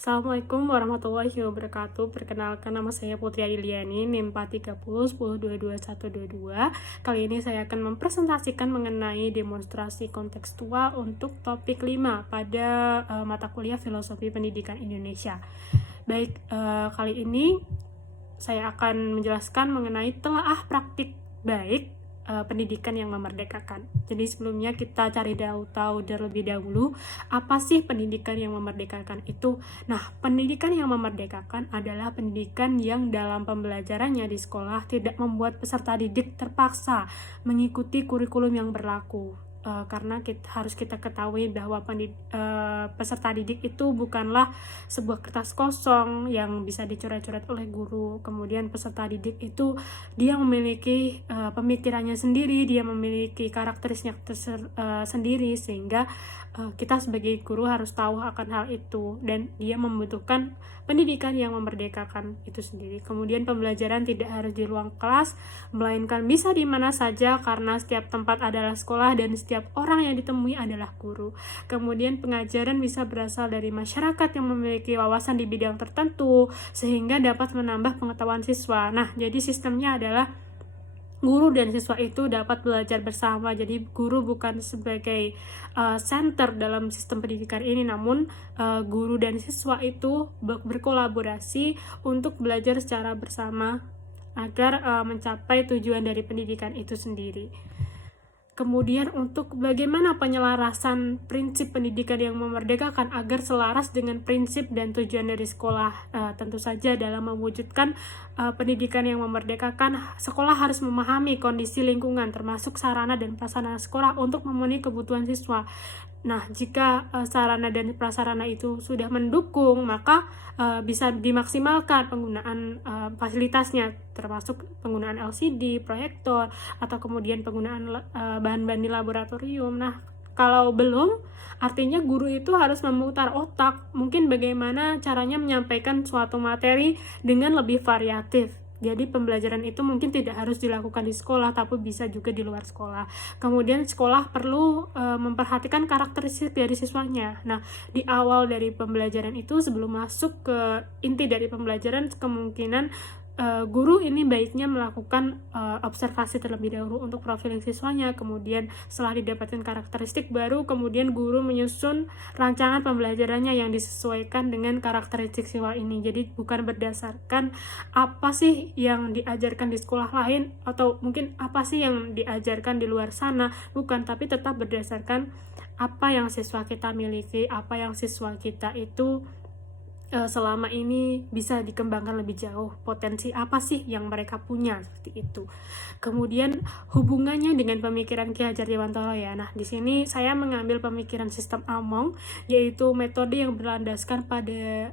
Assalamualaikum warahmatullahi wabarakatuh. Perkenalkan, nama saya Putri Adiliani, NIM 430 1022 Kali ini saya akan mempresentasikan mengenai demonstrasi kontekstual untuk topik 5 pada mata kuliah Filosofi Pendidikan Indonesia. Baik, kali ini saya akan menjelaskan mengenai telaah praktik baik pendidikan yang memerdekakan. Jadi sebelumnya kita cari tahu terlebih dahulu apa sih pendidikan yang memerdekakan itu. Nah, pendidikan yang memerdekakan adalah pendidikan yang dalam pembelajarannya di sekolah tidak membuat peserta didik terpaksa mengikuti kurikulum yang berlaku. Karena harus kita ketahui bahwa peserta didik itu bukanlah sebuah kertas kosong yang bisa dicoret-coret oleh guru. Kemudian peserta didik itu dia memiliki pemikirannya sendiri, dia memiliki karakteristik sendiri, sehingga kita sebagai guru harus tahu akan hal itu, dan dia membutuhkan pendidikan yang memerdekakan itu sendiri. Kemudian pembelajaran tidak harus di ruang kelas, melainkan bisa di mana saja, karena setiap tempat adalah sekolah dan setiap orang yang ditemui adalah guru. Kemudian pengajaran bisa berasal dari masyarakat yang memiliki wawasan di bidang tertentu, sehingga dapat menambah pengetahuan siswa. Nah, jadi sistemnya adalah guru dan siswa itu dapat belajar bersama. Jadi guru bukan sebagai center dalam sistem pendidikan ini, namun guru dan siswa itu berkolaborasi untuk belajar secara bersama agar mencapai tujuan dari pendidikan itu sendiri. Kemudian untuk bagaimana penyelarasan prinsip pendidikan yang memerdekakan agar selaras dengan prinsip dan tujuan dari sekolah. Tentu saja dalam mewujudkan pendidikan yang memerdekakan, sekolah harus memahami kondisi lingkungan termasuk sarana dan prasarana sekolah untuk memenuhi kebutuhan siswa. Nah, jika sarana dan prasarana itu sudah mendukung, maka bisa dimaksimalkan penggunaan fasilitasnya, termasuk penggunaan LCD, proyektor, atau kemudian penggunaan bahan-bahan di laboratorium. Nah, kalau belum, artinya guru itu harus memutar otak, mungkin bagaimana caranya menyampaikan suatu materi dengan lebih variatif. Jadi pembelajaran itu mungkin tidak harus dilakukan di sekolah, tapi bisa juga di luar sekolah. Kemudian sekolah perlu memperhatikan karakteristik dari siswanya. Nah, di awal dari pembelajaran itu, sebelum masuk ke inti dari pembelajaran, kemungkinan guru ini baiknya melakukan observasi terlebih dahulu untuk profiling siswanya. Kemudian setelah didapatkan karakteristik baru, kemudian guru menyusun rancangan pembelajarannya yang disesuaikan dengan karakteristik siswa ini. Jadi bukan berdasarkan apa sih yang diajarkan di sekolah lain, atau mungkin apa sih yang diajarkan di luar sana, bukan, tapi tetap berdasarkan apa yang siswa kita miliki, apa yang siswa kita itu selama ini bisa dikembangkan lebih jauh, potensi apa sih yang mereka punya, seperti itu. Kemudian hubungannya dengan pemikiran Ki Hajar Dewantara ya. Nah, di sini saya mengambil pemikiran sistem Among, yaitu metode yang berlandaskan pada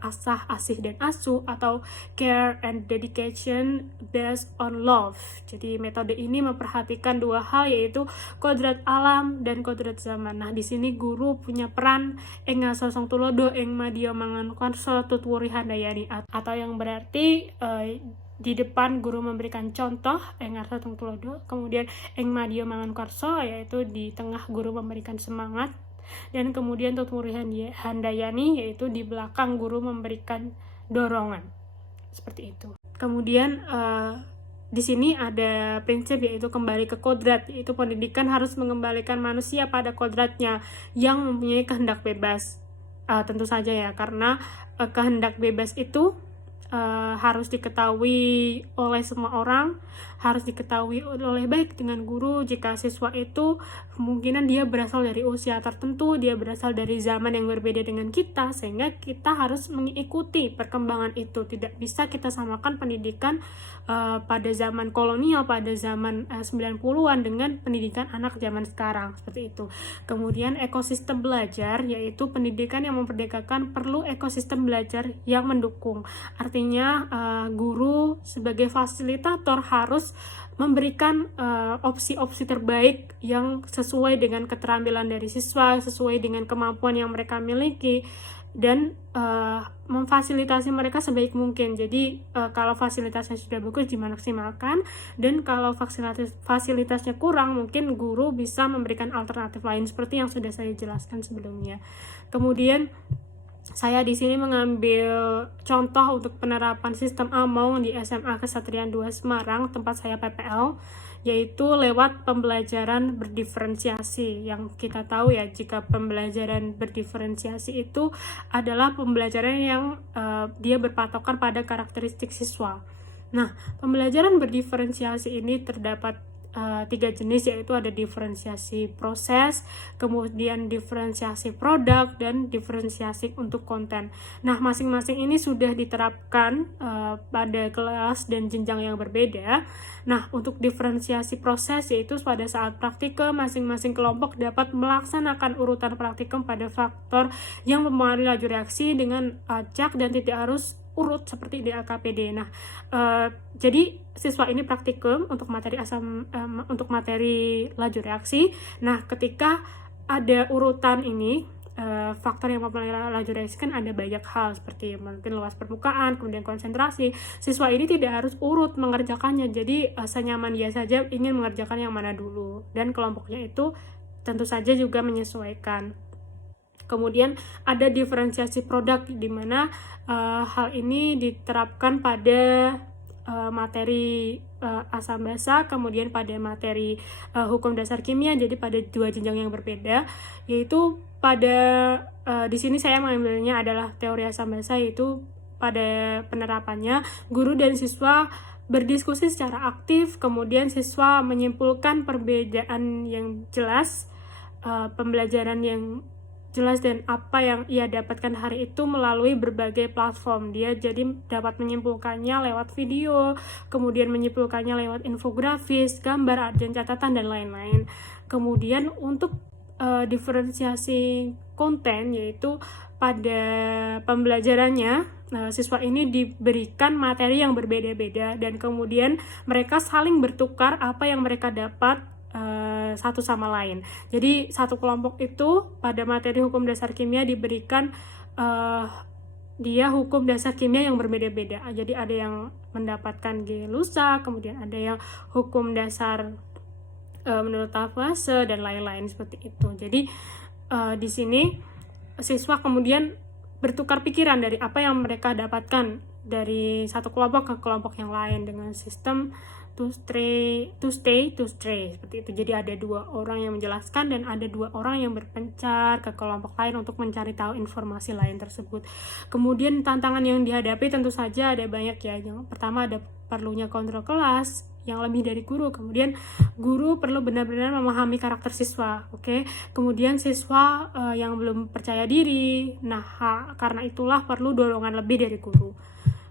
asah, asih, dan asuh, atau care and dedication based on love. Jadi metode ini memperhatikan dua hal, yaitu kodrat alam dan kodrat zaman. Nah, di sini guru punya peran ing sosong tulodo ing madya mangunkarsa tutwuri handayani, atau yang berarti di depan guru memberikan contoh ing sosong tulodo, kemudian ing madya mangunkarsa, yaitu di tengah guru memberikan semangat, dan kemudian tutwuri handayani, yaitu di belakang guru memberikan dorongan, seperti itu. Kemudian di sini ada prinsip, yaitu kembali ke kodrat, yaitu pendidikan harus mengembalikan manusia pada kodratnya yang mempunyai kehendak bebas. Tentu saja ya, karena kehendak bebas itu harus diketahui oleh semua orang, harus diketahui oleh baik dengan guru. Jika siswa itu kemungkinan dia berasal dari usia tertentu, dia berasal dari zaman yang berbeda dengan kita, sehingga kita harus mengikuti perkembangan itu. Tidak bisa kita samakan pendidikan pada zaman kolonial, pada zaman 90-an dengan pendidikan anak zaman sekarang, seperti itu. Kemudian ekosistem belajar, yaitu pendidikan yang memerdekakan perlu ekosistem belajar yang mendukung. Artinya guru sebagai fasilitator harus memberikan opsi-opsi terbaik yang sesuai dengan keterampilan dari siswa, sesuai dengan kemampuan yang mereka miliki, dan memfasilitasi mereka sebaik mungkin. Jadi kalau fasilitasnya sudah bagus, dimaksimalkan, dan kalau fasilitasnya kurang, mungkin guru bisa memberikan alternatif lain seperti yang sudah saya jelaskan sebelumnya. Kemudian Saya di sini mengambil contoh untuk penerapan sistem Among di SMA Kesatrian 2 Semarang, tempat saya PPL, yaitu lewat pembelajaran berdiferensiasi. Yang kita tahu ya, jika pembelajaran berdiferensiasi itu adalah pembelajaran yang dia berpatokan pada karakteristik siswa. Nah, pembelajaran berdiferensiasi ini terdapat 3 jenis, yaitu ada diferensiasi proses, kemudian diferensiasi produk, dan diferensiasi untuk konten. Nah, masing-masing ini sudah diterapkan pada kelas dan jenjang yang berbeda. Nah, untuk diferensiasi proses, yaitu pada saat praktikum, masing-masing kelompok dapat melaksanakan urutan praktikum pada faktor yang mempengaruhi laju reaksi dengan acak dan tidak harus urut seperti di LKPD. Nah, jadi siswa ini praktikum untuk materi untuk materi laju reaksi. Nah, ketika ada urutan ini, faktor yang mempengaruhi laju reaksi kan ada banyak hal, seperti mungkin luas permukaan, kemudian konsentrasi. Siswa ini tidak harus urut mengerjakannya, jadi senyaman dia saja ingin mengerjakan yang mana dulu, dan kelompoknya itu tentu saja juga menyesuaikan. Kemudian ada diferensiasi produk, di mana hal ini diterapkan pada materi asam basa, kemudian pada materi hukum dasar kimia, jadi pada 2 jenjang yang berbeda, yaitu pada di sini saya mengambilnya adalah teori asam basa, yaitu pada penerapannya guru dan siswa berdiskusi secara aktif, kemudian siswa menyimpulkan perbedaan yang jelas, pembelajaran yang jelas dan apa yang ia dapatkan hari itu melalui berbagai platform. Dia jadi dapat menyimpulkannya lewat video, kemudian menyimpulkannya lewat infografis, gambar, dan catatan, dan lain-lain. Kemudian untuk diferensiasi konten, yaitu pada pembelajarannya siswa ini diberikan materi yang berbeda-beda, dan kemudian mereka saling bertukar apa yang mereka dapat satu sama lain. Jadi satu kelompok itu pada materi hukum dasar kimia diberikan dia hukum dasar kimia yang berbeda-beda. Jadi ada yang mendapatkan gelusa, kemudian ada yang hukum dasar menurut Lavoisier, dan lain-lain seperti itu. Jadi di sini siswa kemudian bertukar pikiran dari apa yang mereka dapatkan dari satu kelompok ke kelompok yang lain dengan sistem to stay seperti itu. Jadi ada 2 orang yang menjelaskan dan ada 2 orang yang berpencar ke kelompok lain untuk mencari tahu informasi lain tersebut. Kemudian tantangan yang dihadapi tentu saja ada banyak ya. Yang pertama ada perlunya kontrol kelas yang lebih dari guru. Kemudian guru perlu benar-benar memahami karakter siswa, oke? Kemudian siswa yang belum percaya diri. Nah, karena itulah perlu dorongan lebih dari guru.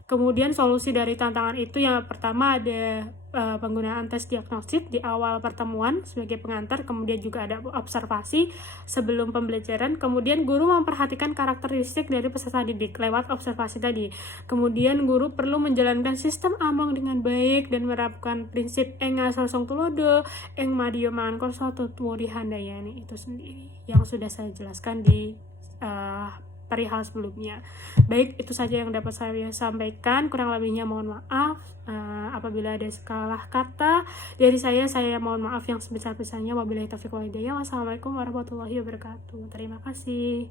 Kemudian solusi dari tantangan itu yang pertama ada penggunaan tes diagnostik di awal pertemuan sebagai pengantar, kemudian juga ada observasi sebelum pembelajaran, kemudian guru memperhatikan karakteristik dari peserta didik lewat observasi tadi. Kemudian guru perlu menjalankan sistem Among dengan baik dan menerapkan prinsip eng asal song tulodo, eng madio mangan korso tuturi handayani itu sendiri yang sudah saya jelaskan di perihal sebelumnya. Baik, itu saja yang dapat saya sampaikan. Kurang lebihnya mohon maaf apabila ada salah kata dari saya mohon maaf yang sebesar-besarnya. Wabillahi taufiq wal hidayah. Wassalamualaikum warahmatullahi wabarakatuh. Terima kasih.